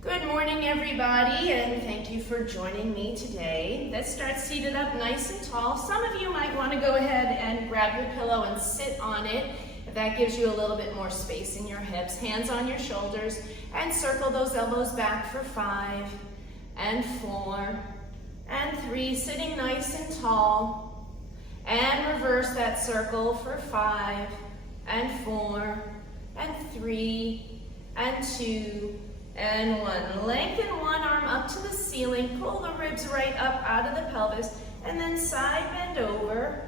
Good morning, everybody, and thank you for joining me today. Let's start seated up nice and tall. Some of you might want to go ahead and grab your pillow and sit on it. If that gives you a little bit more space in your hips. Hands on your shoulders and circle those elbows back for 5 and 4 and 3. Sitting nice and tall. And reverse that circle for 5 and 4 and 3 and 2 and 1. Lengthen one arm up to the ceiling. Pull the ribs right up out of the pelvis. And then side bend over.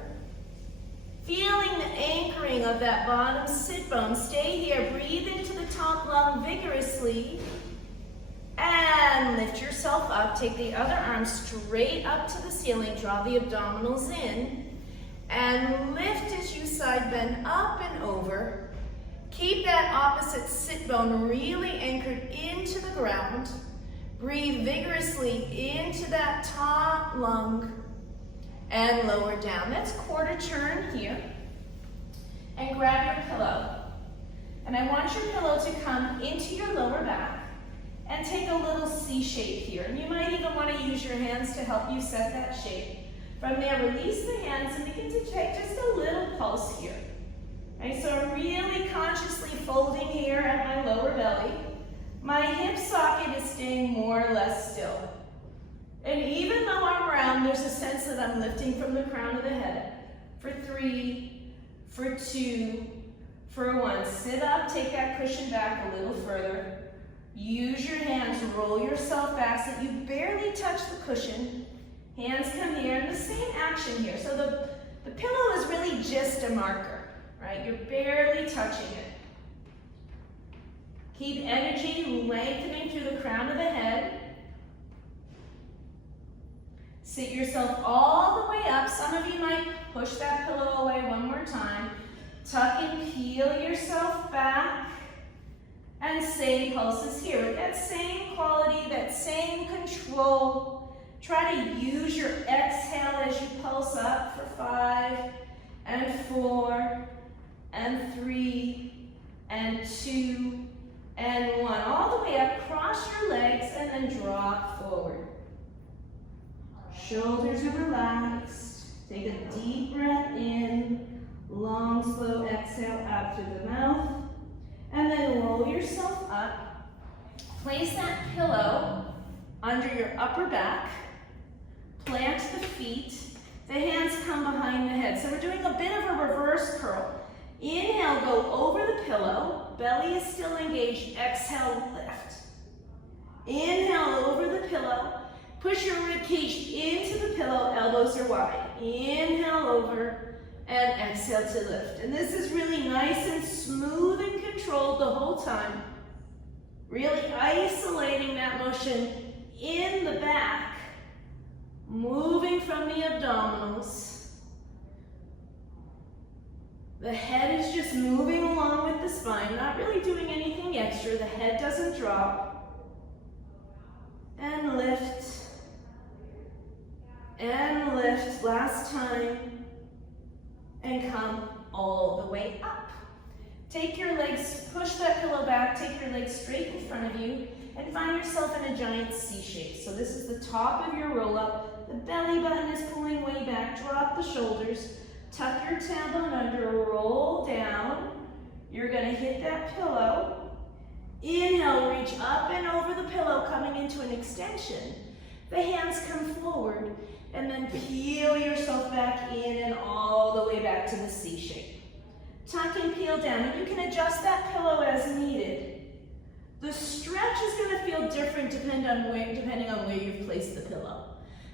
Feeling the anchoring of that bottom sit bone. Stay here. Breathe into the top lung vigorously. And lift yourself up. Take the other arm straight up to the ceiling. Draw the abdominals in. And lift as you side bend up and over. Keep that opposite sit bone really anchored into the ground. Breathe vigorously into that top lung and lower down. That's quarter turn here. And grab your pillow. And I want your pillow to come into your lower back and take a little C shape here. And you might even want to use your hands to help you set that shape. From there, release the hands and begin to take just a little pulse here. Okay, so I'm really consciously folding here at my lower belly. My hip socket is staying more or less still. And even though I'm round, there's a sense that I'm lifting from the crown of the head. For 3, for 2, for 1. Sit up, take that cushion back a little further. Use your hands, roll yourself back so that you barely touch the cushion. Hands come here, and the same action here. So the pillow is really just a marker. Right? You're barely touching it. Keep energy lengthening through the crown of the head. Sit yourself all the way up. Some of you might push that pillow away one more time. Tuck and peel yourself back. And same pulses here. With that same quality, that same control. Try to use your exhale as you pulse up for 5 and 4 and 3 and 2 and 1. All the way up, cross your legs and then drop forward. Shoulders are relaxed. Take a deep breath in, long, slow exhale out through the mouth. And then roll yourself up. Place that pillow under your upper back. Plant the feet. The hands come behind the head. So we're doing a bit of a reverse curl. Inhale, go over the pillow. Belly is still engaged. Exhale, lift. Inhale, over the pillow. Push your rib cage into the pillow. Elbows are wide. Inhale, over, and exhale to lift. And this is really nice and smooth and controlled the whole time. Really isolating that motion in the back. Moving from the abdominals. The head is just moving along with the spine, not really doing anything extra. The head doesn't drop. And lift. And lift. Last time. And come all the way up. Take your legs, push that pillow back, take your legs straight in front of you, and find yourself in a giant C shape. So this is the top of your roll up. The belly button is pulling way back. Drop the shoulders. Tuck your tailbone under, roll down. You're gonna hit that pillow. Inhale, reach up and over the pillow, coming into an extension. The hands come forward, and then peel yourself back in and all the way back to the C shape. Tuck and peel down, and you can adjust that pillow as needed. The stretch is gonna feel different depending on where you've placed the pillow.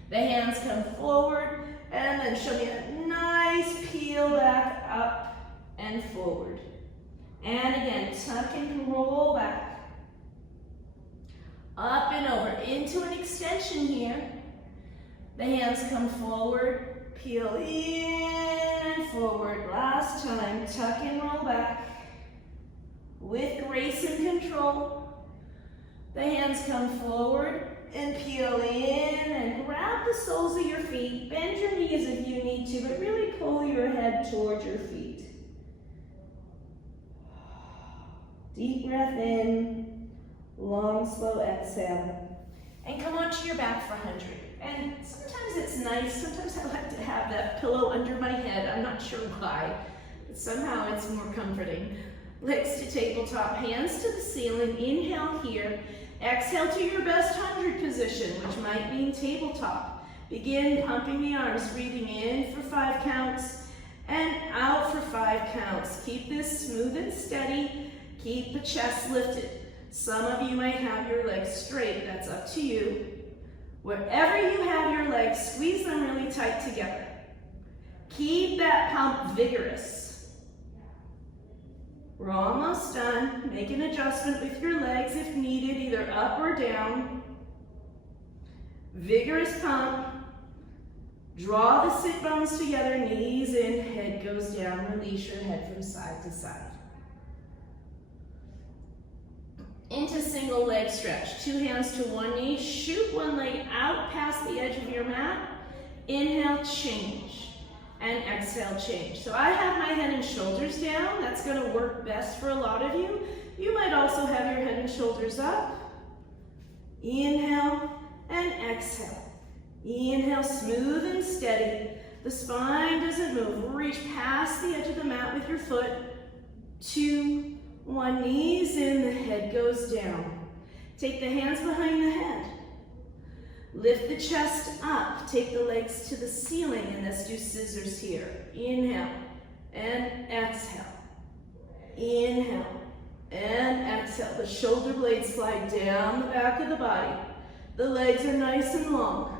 The hands come forward, and then show me a nice peel back up and forward. And again, tuck and roll back. Up and over into an extension here. The hands come forward, peel in and forward. Last time, tuck and roll back. With grace and control. The hands come forward and peel in and grab the soles of your feet. Bend your knees if you need to, but really pull your head towards your feet. Deep breath in, Long, slow exhale. And come onto your back for 100. And sometimes it's nice, sometimes I like to have that pillow under my head. I'm not sure why, but somehow it's more comforting. Legs to tabletop, hands to the ceiling. Inhale here. Exhale to your best 100 position, which might mean tabletop. Begin pumping the arms, breathing in for 5 counts and out for 5 counts. Keep this smooth and steady. Keep the chest lifted. Some of you might have your legs straight. That's up to you. Wherever you have your legs, squeeze them really tight together. Keep that pump vigorous. We're almost done. Make an adjustment with your legs if needed, either up or down. Vigorous pump. Draw the sit bones together, knees in, head goes down. Release your head from side to side. Into single leg stretch. 2 hands to one knee. Shoot one leg out past the edge of your mat. Inhale, change. And exhale, change. So I have my head and shoulders down. That's going to work best for a lot of you. You might also have your head and shoulders up. Inhale and exhale. Inhale, smooth and steady. The spine doesn't move. Reach past the edge of the mat with your foot. 2, 1, knees in, the head goes down. Take the hands behind the head. Lift the chest up. Take the legs to the ceiling, and let's do scissors here. Inhale and exhale. Inhale and exhale. The shoulder blades slide down the back of the body. The legs are nice and long.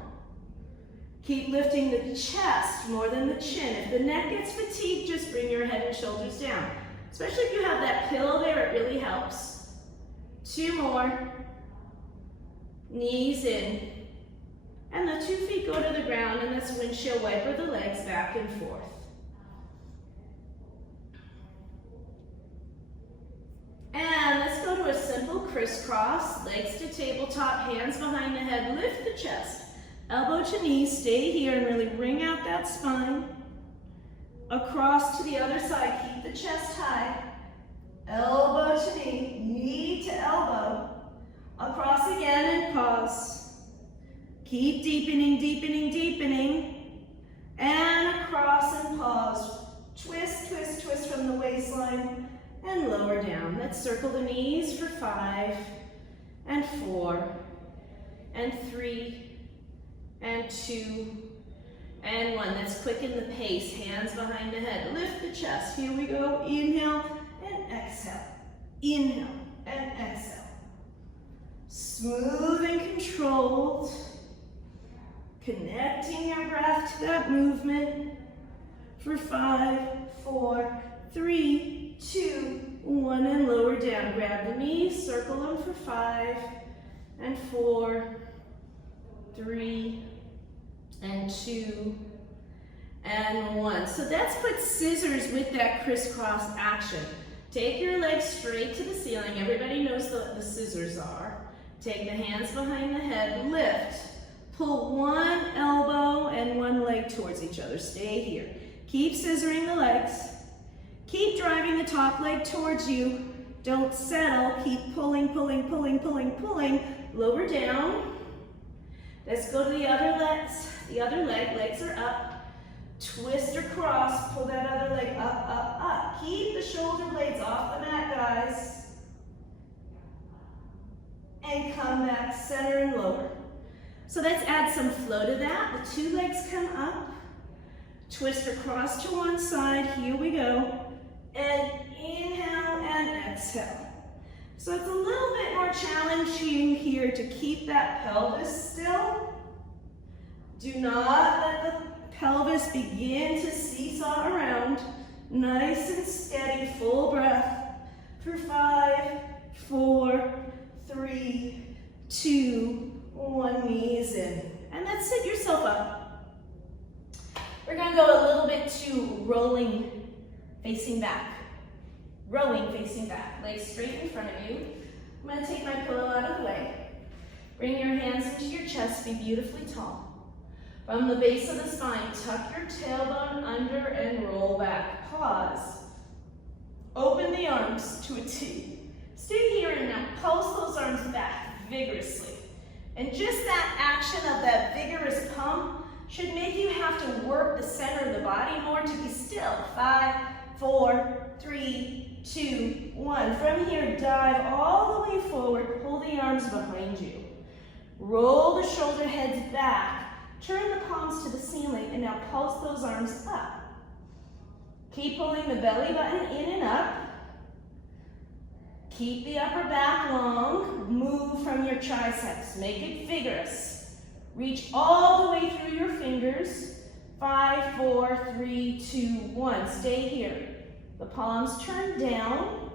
Keep lifting the chest more than the chin. If the neck gets fatigued, just bring your head and shoulders down. Especially if you have that pillow there, it really helps. 2 more. Knees in. And the 2 feet go to the ground, and let's windshield wiper the legs back and forth. And let's go to a simple crisscross. Legs to tabletop, hands behind the head. Lift the chest. Elbow to knee, stay here and really wring out that spine. Across to the other side, keep the chest high. Elbow to knee, knee to elbow. Across again and pause. Keep deepening, deepening, deepening. And across and pause. Twist, twist, twist from the waistline and lower down. Let's circle the knees for 5 and 4 and 3 and 2 and 1. Let's quicken the pace. Hands behind the head. Lift the chest. Here we go. Inhale and exhale. Inhale and exhale. Smooth and controlled. Connecting your breath to that movement for 5, 4, 3, 2, 1, and lower down. Grab the knees, circle them for 5 and 4, 3, and 2, and 1. So that's put scissors with that crisscross action. Take your legs straight to the ceiling. Everybody knows what the scissors are. Take the hands behind the head, lift. Pull one elbow and one leg towards each other. Stay here. Keep scissoring the legs. Keep driving the top leg towards you. Don't settle. Keep pulling, pulling, pulling, pulling, pulling. Lower down. Let's go to the other legs. The other leg. Legs are up. Twist or cross. Pull that other leg up, up, up. Keep the shoulder blades off the mat, guys. And come back, center and lower. So let's add some flow to that. The 2 legs come up. Twist across to one side. Here we go. And inhale and exhale. So it's a little bit more challenging here to keep that pelvis still. Do not let the pelvis begin to seesaw around. Nice and steady, full breath for 5, 4, 3, 2, 1, knees in. And let's sit yourself up. We're going to go a little bit to rolling, facing back. Rowing, facing back. Legs straight in front of you. I'm going to take my pillow out of the way. Bring your hands into your chest. Be beautifully tall. From the base of the spine, tuck your tailbone under and roll back. Pause. Open the arms to a T. Stay here and now pulse those arms back vigorously. And just that action of that vigorous pump should make you have to work the center of the body more to be still. 5, 4, 3, 2, 1. From here, dive all the way forward. Pull the arms behind you. Roll the shoulder heads back. Turn the palms to the ceiling and now pulse those arms up. Keep pulling the belly button in and up. Keep the upper back long. Move from your triceps. Make it vigorous. Reach all the way through your fingers. 5, 4, 3, 2, 1. Stay here. The palms turn down.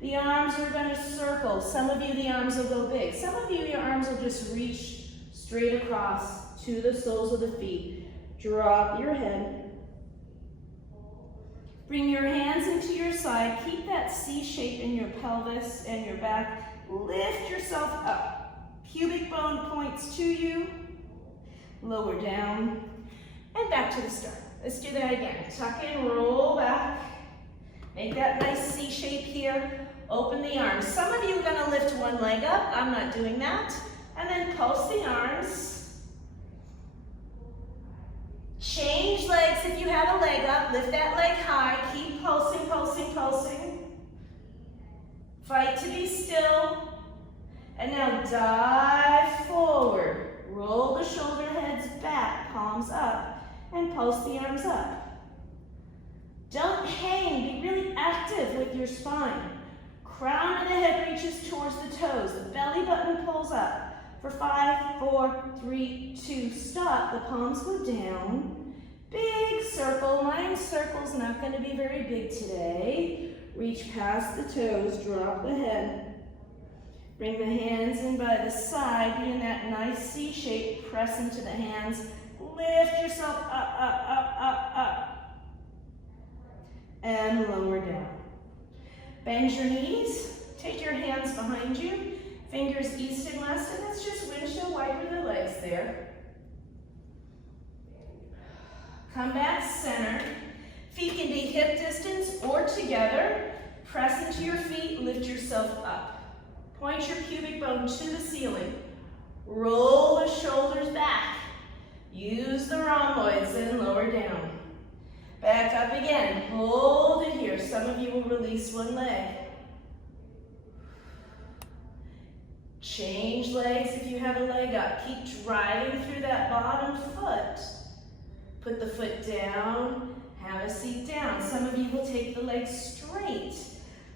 The arms are going to circle. Some of you, the arms will go big. Some of you, your arms will just reach straight across to the soles of the feet. Drop your head. Bring your hands into your side. Keep that C shape in your pelvis and your back. Lift yourself up. Pubic bone points to you. Lower down. And back to the start. Let's do that again. Tuck in, roll back. Make that nice C shape here. Open the arms. Some of you are going to lift one leg up. I'm not doing that. And then pulse the arms. Change legs if you have a leg up. Lift that leg high. Keep pulsing, pulsing, pulsing. Fight to be still. And now dive forward. Roll the shoulder heads back, palms up, and pulse the arms up. Don't hang. Be really active with your spine. Crown of the head reaches towards the toes. The belly button pulls up. For 5, 4, 3, 2, stop. The palms go down. Big circle. My circle's not going to be very big today. Reach past the toes. Drop the head. Bring the hands in by the side. Be in that nice C shape. Press into the hands. Lift yourself up, up, up, up, up. And lower down. Bend your knees. Take your hands behind you. Fingers east and west, and let's just windshield wiper the legs there. Come back center. Feet can be hip distance or together. Press into your feet, lift yourself up. Point your pubic bone to the ceiling. Roll the shoulders back. Use the rhomboids and lower down. Back up again. Hold it here. Some of you will release one leg. Change legs if you have a leg up. Keep driving through that bottom foot. Put the foot down. Have a seat down. Some of you will take the legs straight.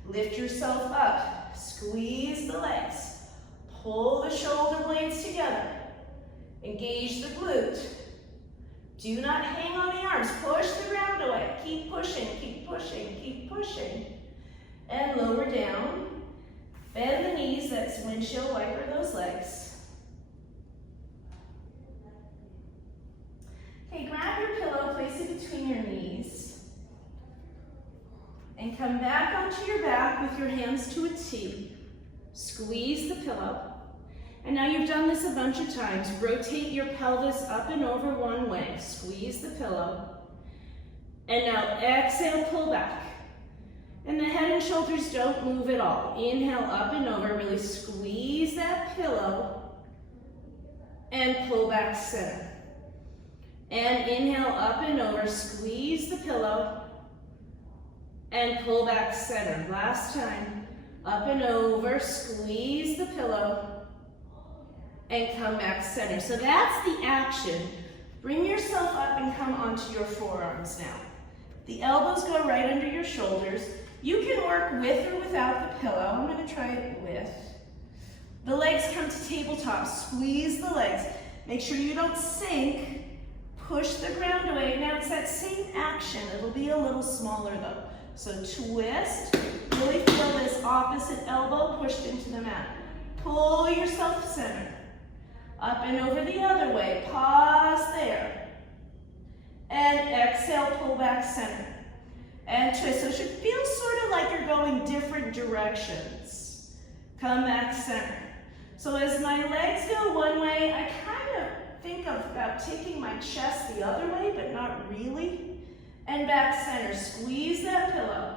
Lift yourself up. Squeeze the legs. Pull the shoulder blades together. Engage the glute. Do not hang on the arms. Push the ground away. Keep pushing, keep pushing, keep pushing. And lower down. Bend the knees. Let's windshield wiper those legs. Okay, grab your pillow, place it between your knees. And come back onto your back with your hands to a T. Squeeze the pillow. And now you've done this a bunch of times. Rotate your pelvis up and over one way. Squeeze the pillow. And now exhale, pull back. And the head and shoulders don't move at all. Inhale up and over. Really squeeze that pillow. And pull back center. And inhale up and over. Squeeze the pillow. And pull back center. Last time. Up and over. Squeeze the pillow. And come back center. So that's the action. Bring yourself up and come onto your forearms now. The elbows go right under your shoulders. You can work with or without the pillow. I'm going to try it with. The legs come to tabletop. Squeeze the legs. Make sure you don't sink. Push the ground away. Now it's that same action. It'll be a little smaller though. So twist. Really feel this opposite elbow pushed into the mat. Pull yourself center. Up and over the other way. Pause there. And exhale, pull back center. And twist. So it should feel sort of like you're going different directions. Come back center. So as my legs go one way, I kind of think about taking my chest the other way, but not really. And back center. Squeeze that pillow.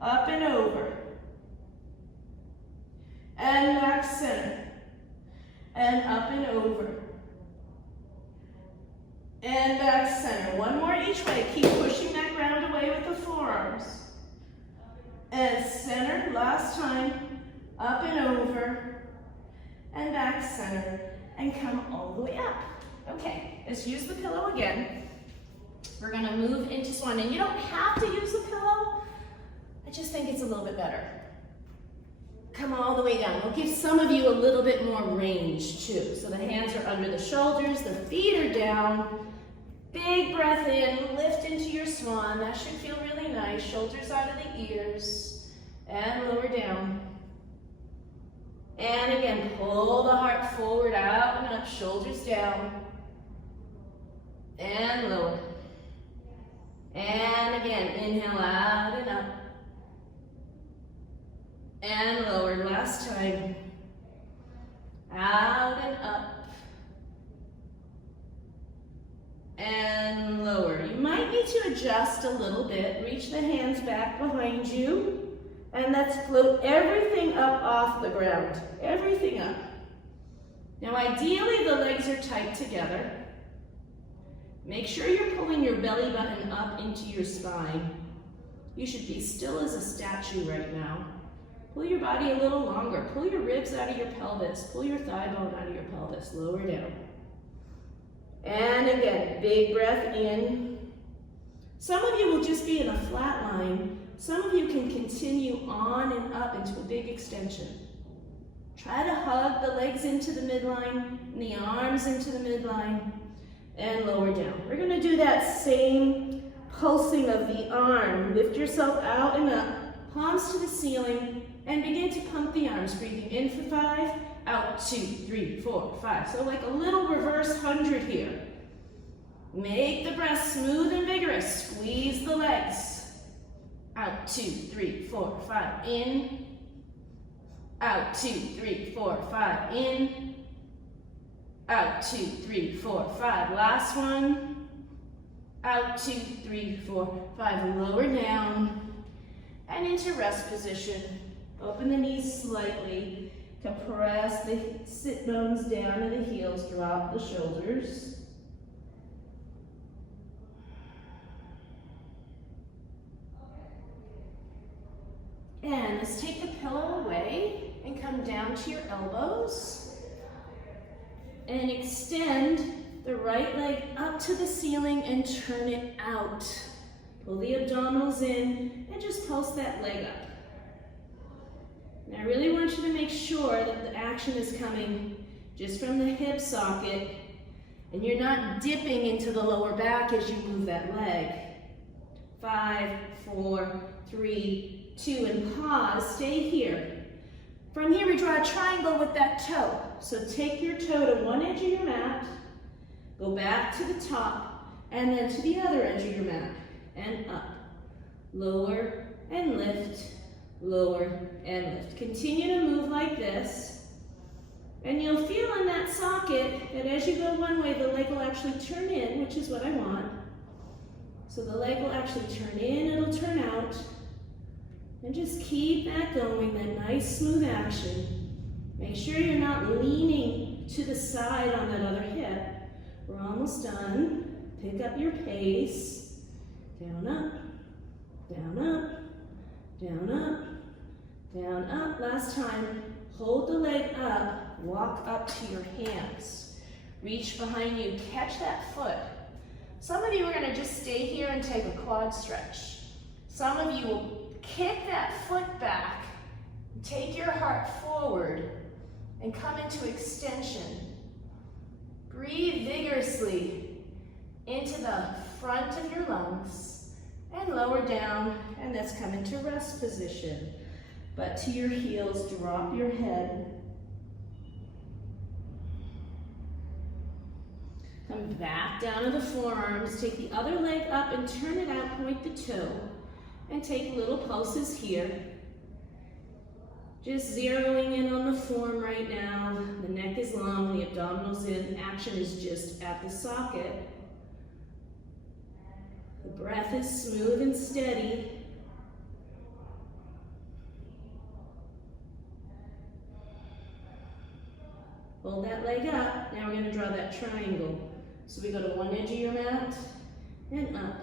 Up and over. and back center, and up and over, and back center. One more each way. Keep pushing that ground away with the forearms. And center, last time, up and over, and back center, and come all the way up. Okay, let's use the pillow again. We're gonna move into swan, and you don't have to use the pillow. I just think it's a little bit better. Come all the way down. We'll give some of you a little bit more range too. So the hands are under the shoulders, the feet are down. Big breath in, lift into your swan. That should feel really nice. Shoulders out of the ears, and lower down. And again, pull the heart forward, out and up, shoulders down. And lower. And again, inhale out and up. And lower, last time. Out and up. And lower. You might need to adjust a little bit. Reach the hands back behind you. And let's float everything up off the ground. Everything up. Now ideally the legs are tight together. Make sure you're pulling your belly button up into your spine. You should be still as a statue right now. Pull your body a little longer. Pull your ribs out of your pelvis. Pull your thigh bone out of your pelvis. Lower down. And again, big breath in. Some of you will just be in a flat line. Some of you can continue on and up into a big extension. Try to hug the legs into the midline and the arms into the midline and lower down. We're going to do that same pulsing of the arm. Lift yourself out and up, palms to the ceiling, and begin to pump the arms. Breathing in for 5, out 2, 3, 4, 5. So like a little reverse 100 here. Make the breath smooth and vigorous. Squeeze the legs. Out 2, 3, 4, 5. In. Out 2, 3, 4, 5. In. Out 2, 3, 4, 5. Last one. Out 2, 3, 4, 5. Lower down. And into rest position. Open the knees slightly. Compress the sit bones down and the heels. Drop the shoulders. And let's take the pillow away and come down to your elbows. And extend the right leg up to the ceiling and turn it out. Pull the abdominals in and just pulse that leg up. And I really want you to make sure that the action is coming just from the hip socket and you're not dipping into the lower back as you move that leg. 5, 4, 3, 2, and pause. Stay here. From here, we draw a triangle with that toe. So take your toe to one edge of your mat, go back to the top, and then to the other edge of your mat, and up. Lower and lift, lower and lift. Continue to move like this, and you'll feel in that socket that as you go one way, the leg will actually turn in, which is what I want. So the leg will actually turn in, it'll turn out. And just keep that going, that nice smooth action. Make sure you're not leaning to the side on that other hip. We're almost done. Pick up your pace. Down, up, down, up, down, up, down, up. Last time, hold the leg up, walk up to your hands. Reach behind you, catch that foot. Some of you are gonna just stay here and take a quad stretch. Some of you will kick that foot back, take your heart forward, and come into extension. Breathe vigorously into the front of your lungs and lower down, and let's come into rest position. But to your heels, drop your head. Come back down to the forearms, take the other leg up and turn it out, point the toe. And take little pulses here. Just zeroing in on the form right now. The neck is long, the abdominals in. Action is just at the socket. The breath is smooth and steady. Hold that leg up. Now we're going to draw that triangle. So we go to one edge of your mat and up,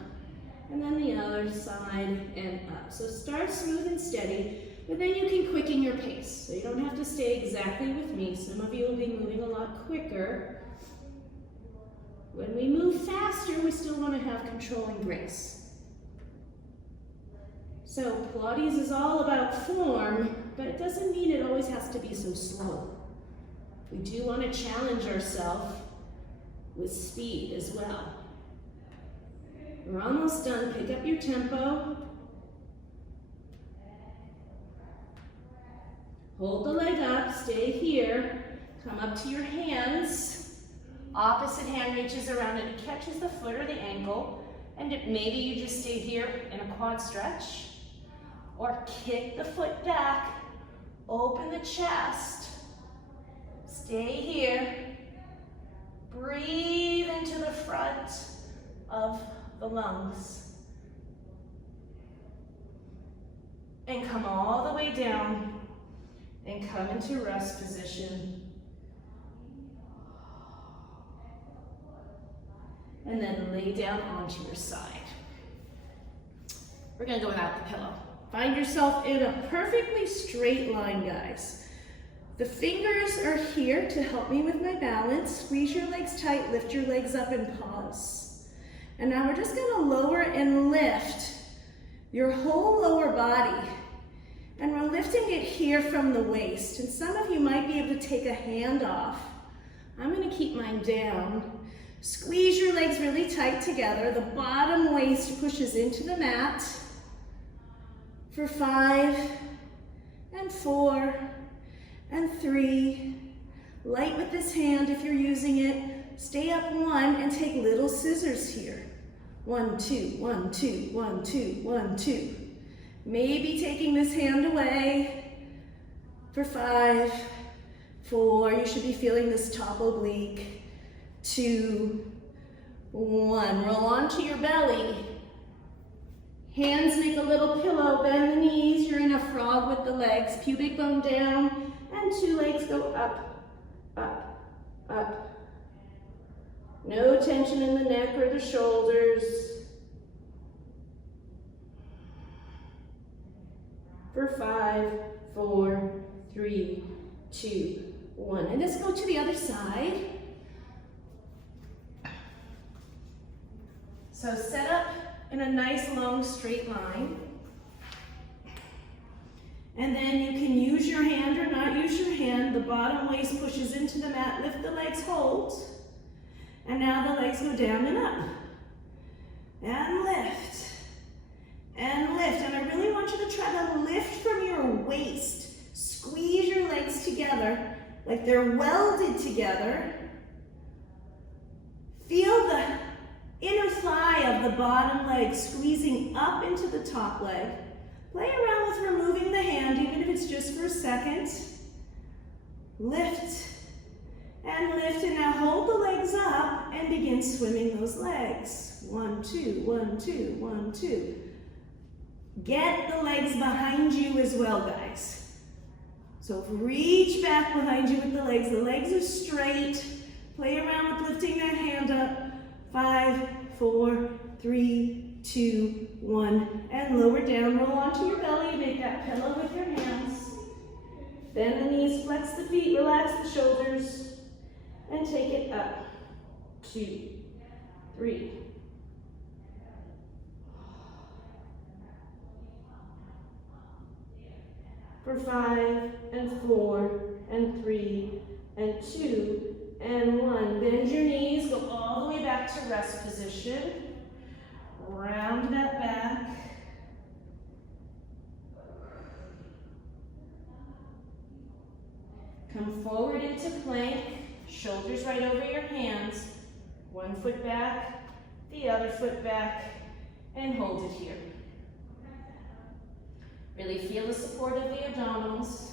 and then the other side and up. So start smooth and steady, but then you can quicken your pace. So you don't have to stay exactly with me. Some of you will be moving a lot quicker. When we move faster, we still want to have control and grace. So Pilates is all about form, but it doesn't mean it always has to be so slow. We do want to challenge ourselves with speed as well. We're almost done. Pick up your tempo. Hold the leg up, stay here. Come up to your hands. Opposite hand reaches around and it catches the foot or the ankle. And maybe you just stay here in a quad stretch. Or kick the foot back. Open the chest. Stay here. Breathe into the front of the lungs. And come all the way down and come into rest position. And then lay down onto your side. We're gonna go without the pillow. Find yourself in a perfectly straight line, guys. The fingers are here to help me with my balance. Squeeze your legs tight, lift your legs up and pause. And now we're just gonna lower and lift your whole lower body. And we're lifting it here from the waist. And some of you might be able to take a hand off. I'm gonna keep mine down. Squeeze your legs really tight together. The bottom waist pushes into the mat for 5 and 4 and 3. Light with this hand if you're using it. Stay up 1 and take little scissors here. 1, 2, 1, 2, 1, 2, 1, 2. Maybe taking this hand away for 5, 4. You should be feeling this top oblique. 2, 1. Roll onto your belly. Hands make a little pillow. Bend the knees. You're in a frog with the legs. Pubic bone down. And 2 legs go up, up, up. No tension in the neck or the shoulders. For 5, 4, 3, 2, 1. And let's go to the other side. So set up in a nice long straight line. And then you can use your hand or not use your hand. The bottom waist pushes into the mat. Lift the legs, hold. And now the legs go down and up. And lift. And lift. And I really want you to try to lift from your waist. Squeeze your legs together like they're welded together. Feel the inner thigh of the bottom leg squeezing up into the top leg. Play around with removing the hand, even if it's just for a second. Lift and lift, and now hold the legs up and begin swimming those legs. 1, 2, 1, 2, 1, 2. Get the legs behind you as well, guys. So reach back behind you with the legs. The legs are straight. Play around with lifting that hand up. 5, 4, 3, 2, 1, and lower down. Roll onto your belly. Make that pillow with your hands. Bend the knees, flex the feet, relax the shoulders, and take it up. 2, 3. For 5 and 4 and 3 and 2 and 1. Bend your knees, go all the way back to rest position. Round that back. Come forward into plank, shoulders right over your hands. 1 foot back, the other foot back, and hold it here. Really feel the support of the abdominals.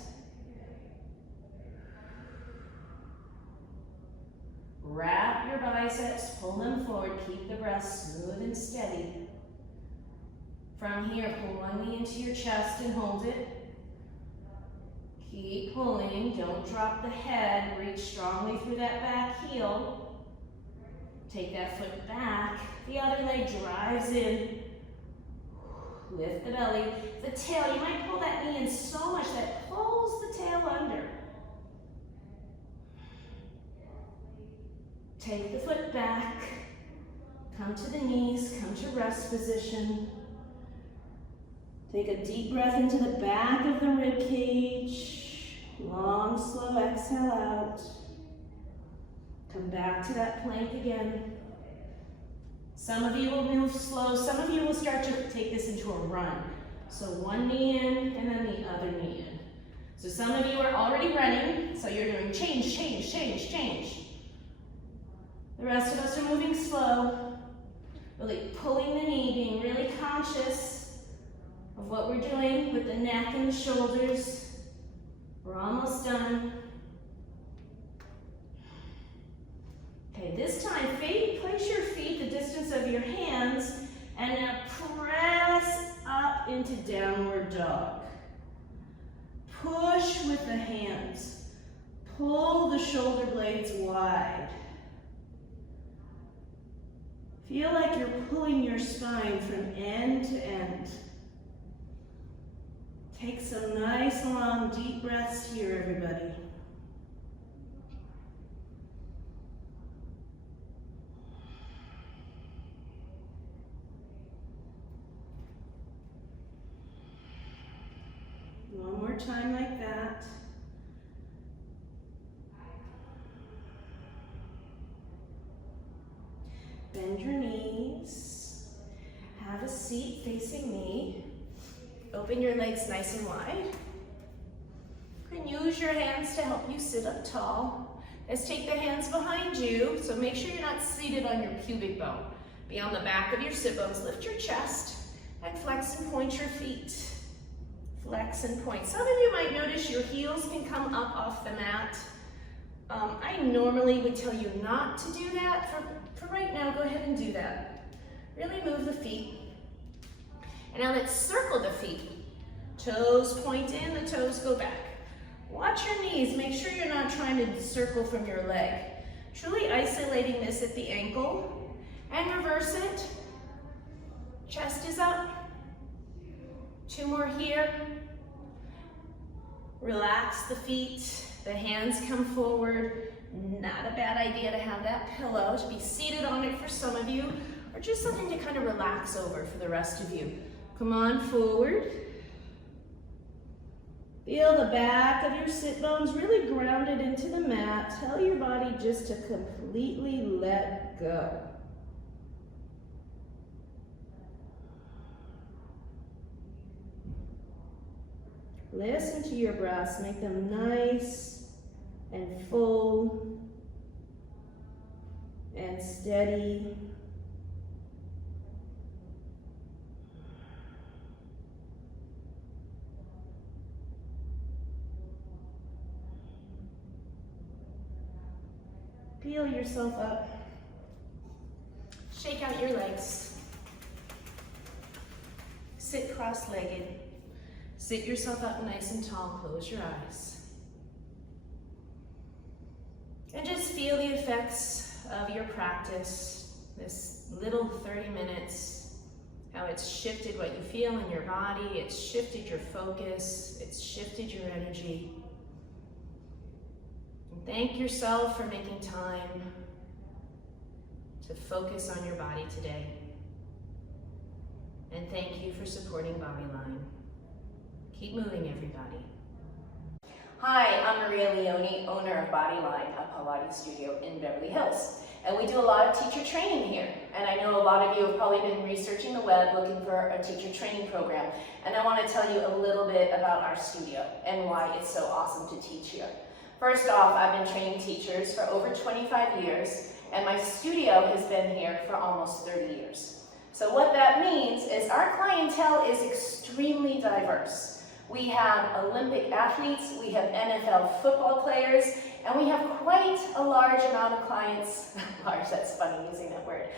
Wrap your biceps, pull them forward, keep the breath smooth and steady. From here, pull one knee into your chest and hold it. Keep pulling, don't drop the head, reach strongly through that back heel. Take that foot back, the other leg drives in. Lift the belly, the tail, you might pull that knee in so much that pulls the tail under. Take the foot back, come to the knees, come to rest position. Take a deep breath into the back of the rib cage. Long, slow exhale out. Come back to that plank again. Some of you will move slow. Some of you will start to take this into a run. So one knee in and then the other knee in. So some of you are already running. So you're doing change, change, change, change. The rest of us are moving slow. Really pulling the knee, being really conscious of what we're doing with the neck and the shoulders. We're almost done. Okay, this time, place your feet the distance of your hands and now press up into downward dog. Push with the hands. Pull the shoulder blades wide. Feel like you're pulling your spine from end to end. Take some nice, long, deep breaths here, everybody. One more time like that. Bend your knees. Have a seat facing me. Open your legs nice and wide. You can use your hands to help you sit up tall. Let's take the hands behind you, so make sure you're not seated on your pubic bone. Be on the back of your sit bones. Lift your chest and flex and point your feet. Flex and point. Some of you might notice your heels can come up off the mat. I normally would tell you not to do that. For right now, go ahead and do that. Really move the feet. And now let's circle the feet. Toes point in, the toes go back. Watch your knees. Make sure you're not trying to circle from your leg. Truly isolating this at the ankle. And reverse it. Chest is up. 2 more here. Relax the feet. The hands come forward. Not a bad idea to have that pillow, to be seated on it for some of you, or just something to kind of relax over for the rest of you. Come on forward. Feel the back of your sit bones really grounded into the mat. Tell your body just to completely let go. Listen to your breaths. Make them nice and full and steady. Peel yourself up. Shake out your legs. Sit cross-legged. Sit yourself up nice and tall. Close your eyes. And just feel the effects of your practice, this little 30 minutes, how it's shifted what you feel in your body, it's shifted your focus, it's shifted your energy. And thank yourself for making time to focus on your body today. And thank you for supporting Bodyline. Keep moving, everybody. Hi, I'm Maria Leone, owner of Bodyline, a Pilates studio in Beverly Hills. And we do a lot of teacher training here. And I know a lot of you have probably been researching the web looking for a teacher training program. And I want to tell you a little bit about our studio and why it's so awesome to teach here. First off, I've been training teachers for over 25 years, and my studio has been here for almost 30 years. So what that means is our clientele is extremely diverse. We have Olympic athletes, we have NFL football players, and we have quite a large amount of clients. Large, that's funny using that word.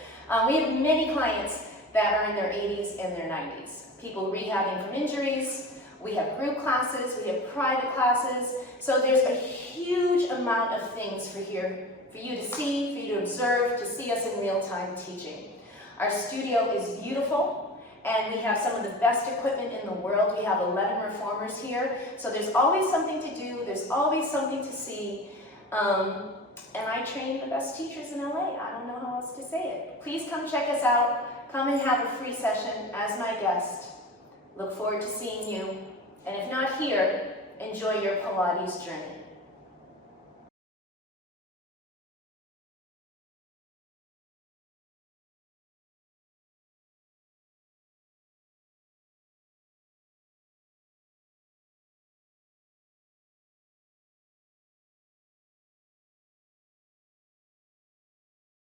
We have many clients that are in their 80s and their 90s. People rehabbing from injuries, We have group classes, we have private classes, so there's a huge amount of things for you to see, for you to observe, to see us in real time teaching. Our studio is beautiful, and we have some of the best equipment in the world. We have 11 reformers here, so there's always something to do, there's always something to see, and I train the best teachers in LA. I don't know how else to say it. Please come check us out. Come and have a free session as my guest. Look forward to seeing you. And if not here, enjoy your Pilates journey.